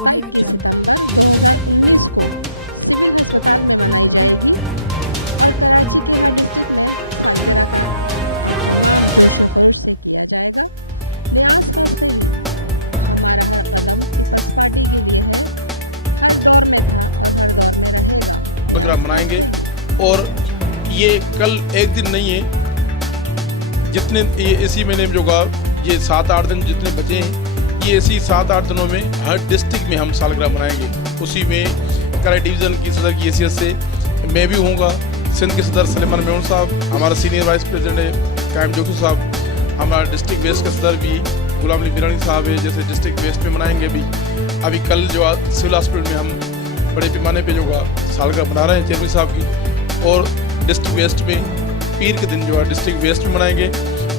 Audio Jungle. Programme मनाएंगे और ये कल एक दिन नहीं है, जितने ये इसी महीने में जो ये 7-8 दिन जितने बचे हैं, ये इसी 7-8 दिनों में हर डिस्ट्रिक्ट में हम सालगिरह मनाएंगे। उसी में कराई डिवीज़न की सदर की हैसियत से मैं भी हूँगा, सिंध के सदर सलेमान मेमन साहब, हमारा सीनियर वाइस प्रेसिडेंट है कायम जोखी साहब, हमारा डिस्ट्रिक्ट वेस्ट का सदर भी गुलाम अली मीरानी साहब है, जैसे डिस्ट्रिक्ट वेस्ट में मनाएंगे भी। अभी कल जो सिविल हॉस्पिटल में हम बड़े पैमाने पे जो सालगिरह मना रहे हैं चेयरमैन साहब की, और डिस्ट्रिक्ट वेस्ट में पीर के दिन जो डिस्ट्रिक्ट वेस्ट में मनाएंगे।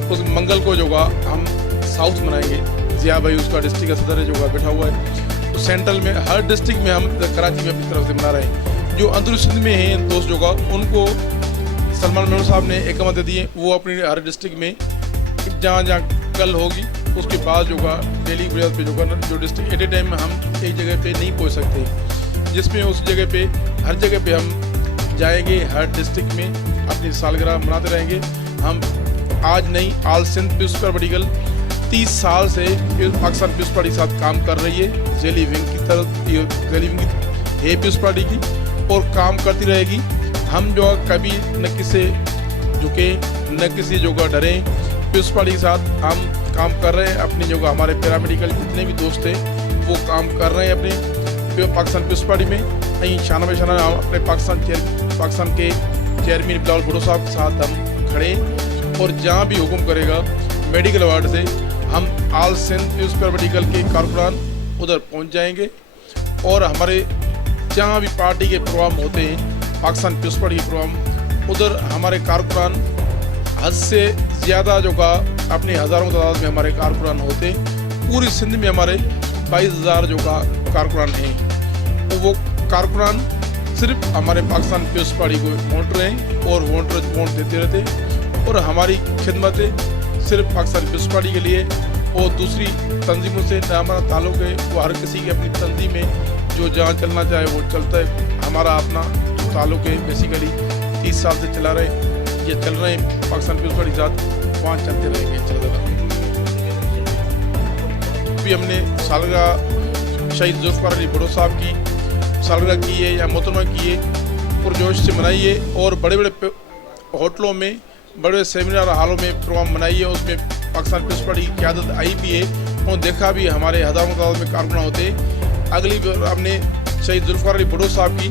उस मंगल को जो हम साउथ मनाएंगे, जिया भाई उसका डिस्ट्रिक्ट का सदर है जो बैठा हुआ है। तो सेंट्रल में हर डिस्ट्रिक्ट में हम कराची में अपनी तरफ से मना रहे हैं। जो अंदर सिंध में हैं दोस्त जो उनको सलमान मेमन साहब ने एकमत दी है, वो अपनी हर डिस्ट्रिक्ट में जहाँ जहाँ कल होगी उसके बाद जो डेली बुनियाद पे जो डिस्ट्रिक्ट एट ए टाइम में हम एक जगह पे नहीं पहुँच सकते, जिसमें उस जगह पे हर जगह पे हम जाएंगे, हर डिस्ट्रिक्ट में अपनी सालगिरह मनाते रहेंगे। हम आज नहीं, आल सिंध पीपुल्स पॉलिटिकल 30 साल से पाकिस्तान पीपुल्स पार्टी के साथ काम कर रही है। जेली विंग की तरफ जेली विंग है पीपुल्स पार्टी की, और काम करती रहेगी। हम जो कभी न किसी झुके न किसी जो डरे, पीपुल्स पार्टी के साथ हम काम कर रहे हैं। अपनी जो हमारे पैरामेडिकल जितने भी दोस्त हैं वो काम कर रहे हैं अपने पाकिस्तान पीपुल्स पार्टी में। नहीं शाना में शाना अपने पाकिस्तान के चेयरमैन बिलावल भुट्टो साहब के साथ हम खड़े, और जहाँ भी हुक्म करेगा मेडिकल वार्ड से हम आल सिंध पीपुल्स पैरामेडिकल के कारकुनान उधर पहुँच जाएंगे। और हमारे जहाँ भी पार्टी के प्रोग्राम होते हैं, पाकिस्तान पीपुल्स पार्टी के प्रोग्राम, उधर हमारे कारकुनान हद से ज़्यादा जो अपने हज़ारों तादाद में हमारे कारकुनान होते हैं। पूरी सिंध में हमारे 22,000 जो कारकुनान हैं। तो वो कारकुनान सिर्फ हमारे पाकिस्तान पीपुल्स पार्टी को वोट रहे हैं और वोट देते रहते, और हमारी खिदमतें सिर्फ पाकिस्तान पीपुल्स पार्टी के लिए, और दूसरी तंजीमों से न हमारा ताल्लुक़ है। वो हर किसी की अपनी तंजीम है, जो जहाँ चलना चाहे वो चलता है। हमारा अपना जो ताल्लुक़ है बेसिकली 30 साल से चला रहे ये चल रहे हैं पाकिस्तान पीपुल्स पार्टी के साथ, वहाँ चलते रहेंगे चलते रहेंगे। भी हमने सालगिरह शहीद जुल्फ़िकार अली भुट्टो साहब की सालगिरह की है या मोहतरमा की है, पुरजोश से मनाई है, और बड़े बड़े होटलों में बड़े सेमिनार हालों में प्रोग्राम मनाई है। उसमें पाकिस्तान पीपुल्स पार्टी की क़यादत आई भी है, और देखा भी हमारे हज़ारों तादाद में कारकुनान होते हैं। अगली बार हमने शहीद जुल्फ़िकार अली भुट्टो साहब की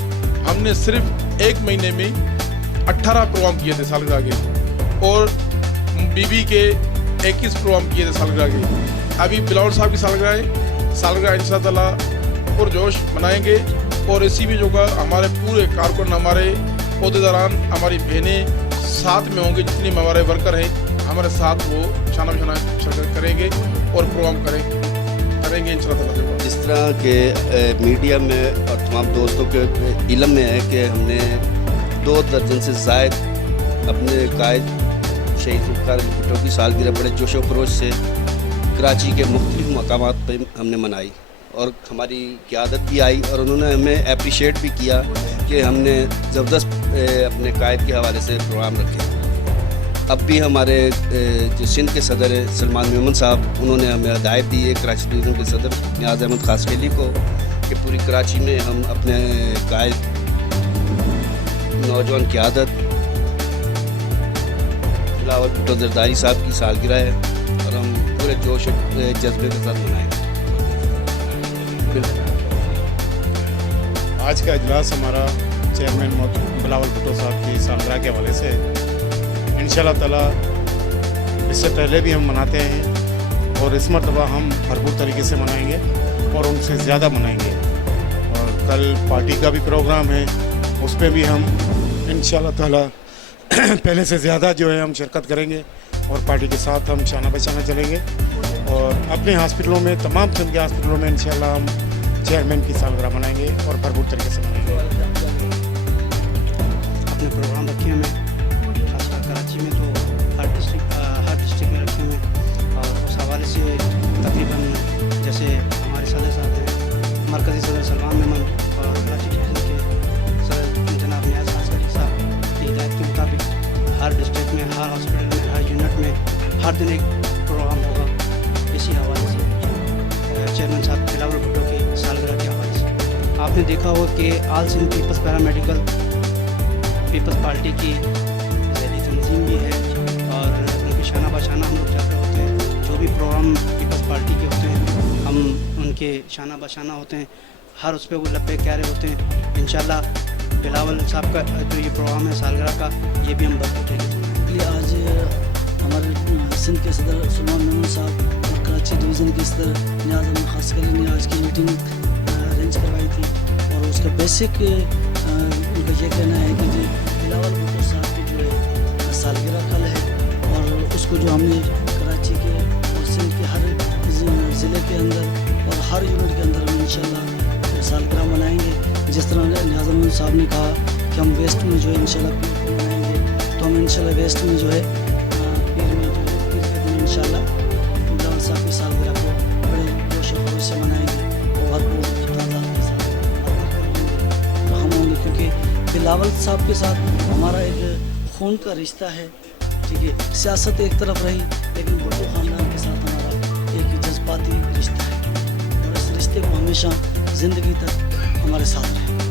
हमने सिर्फ एक महीने में 18 प्रोग्राम किए थे सालगिरह के, और बीबी के 21 प्रोग्राम किए थे सालगिरह के। अभी बिलावल साहब की सालगिरह इंशाअल्लाह पुरजोश मनाएंगे, और इसी में जो हमारे पूरे कारकुन, हमारे अहदेदारान, हमारी बहनें साथ में होंगे, जितने हमारे वर्कर हैं हमारे साथ वो शाना शाना शिरकत करेंगे और प्रोग्राम करेंगे इंशाअल्लाह। जिस तरह के मीडिया में और तमाम दोस्तों के इल्म में है कि हमने 2 दर्जन से ज़ायद अपने कायद शहीद जुल्फ़िकार अली भुट्टो की सालगिरह बड़े जोश व खरोश से कराची के मुख्तलिफ मकामात पर हमने मनाई, और हमारी क़यादत भी आई, और उन्होंने हमें अप्रिशिएट भी किया कि हमने ज़बरदस्त अपने कायद के हवाले से प्रोग्राम रखे। अब भी हमारे जो सिंध के सदर है सलमान मेमन साहब, उन्होंने हमें हिदायत दी है कराची डिवीज़न के सदर नियाज़ अहमद खासखेली को कि पूरी कराची में हम अपने कायद नौजवान क़यादत बिलावल भुट्टो जरदारी साहब की सालगिरह है, और हम पूरे जोश जज्बे के साथ मनाएंगे। आज का इजलास हमारा चेयरमैन बिलावल भुट्टो साहब की सालगिरह के हवाले से इंशाअल्लाह ताला इससे पहले भी हम मनाते हैं, और इस मरतबा हम भरपूर तरीके से मनाएंगे और उनसे ज़्यादा मनाएंगे। और कल पार्टी का भी प्रोग्राम है, उस पर भी हम इंशाअल्लाह ताला पहले से ज़्यादा जो है हम शिरकत करेंगे, और पार्टी के साथ हम शाना बशाना चलेंगे। और अपने हॉस्पिटलों में, तमाम सिंध के हॉस्पिटलों में इंशाअल्लाह हम चेयरमैन की सालगिरह मनाएंगे और भरपूर तरीके से मनाएंगे। अपने प्रोग्राम रखे हुए खासकर कराची में तो हर डिस्ट्रिक्ट में रखे हुए, और उस हवाले से तकरीबन जैसे हमारे सदर साहब हैं मरकज़ दिन एक प्रोग्राम होगा इसी हवाले से, चेयरमैन साहब बिलावल भुट्टो की सालगिरह के हवाले से। आपने देखा होगा कि all Sindh peoples paramedical peoples party की ज़ैली तंजीम भी है और उनके शाना बशाना हम लोग जा रहे होते हैं। जो भी प्रोग्राम पीपल्स पार्टी के होते हैं हम उनके शाना बशाना होते हैं, हर उस पर वो लब्बे कह रहे होते हैं। इंशाल्लाह बिलावल साहब का जो ये प्रोग्राम है सालगिरह का, ये भी हम बरकरार लिए आज हमारे सिंध के सदर सलमान मेमन साहब और कराची डिवीज़न के सदर नियाज़ अहमद खासकरी ने आज की मीटिंग अरेंज करवाई थी और उसका बेसिक उनका ये कहना है कि जो बिलावल भुट्टो साहब की जो है सालगिरह कल है और उसको जो हमने कराची के और सिंध के हर ज़िले के अंदर और हर यूनिट के अंदर हम इंशाल्लाह सालगिरह मनाएंगे। जिस तरह नियाज़ अहमद साहब ने कहा कि हम वेस्ट में जो है इंशाल्लाह पीर को मनाएंगे, तो हम इंशाल्लाह वेस्ट में जो है पीर में जो है पीर के दिन इंशाल्लाह बिलावल साहब की सालगिरह को बड़े जोश और खरोश से मनाएंगे और भरपूर तादाद के साथ हम होंगे, क्योंकि बिलावल साहब के साथ हमारा एक खून का रिश्ता है। ठीक है, सियासत एक तरफ रही लेकिन भुट्टो ख़ानदान के साथ हमारा एक जज्बाती रिश्ता है और इस रिश्ते को हमेशा ज़िंदगी तक हमारे साथ रहे।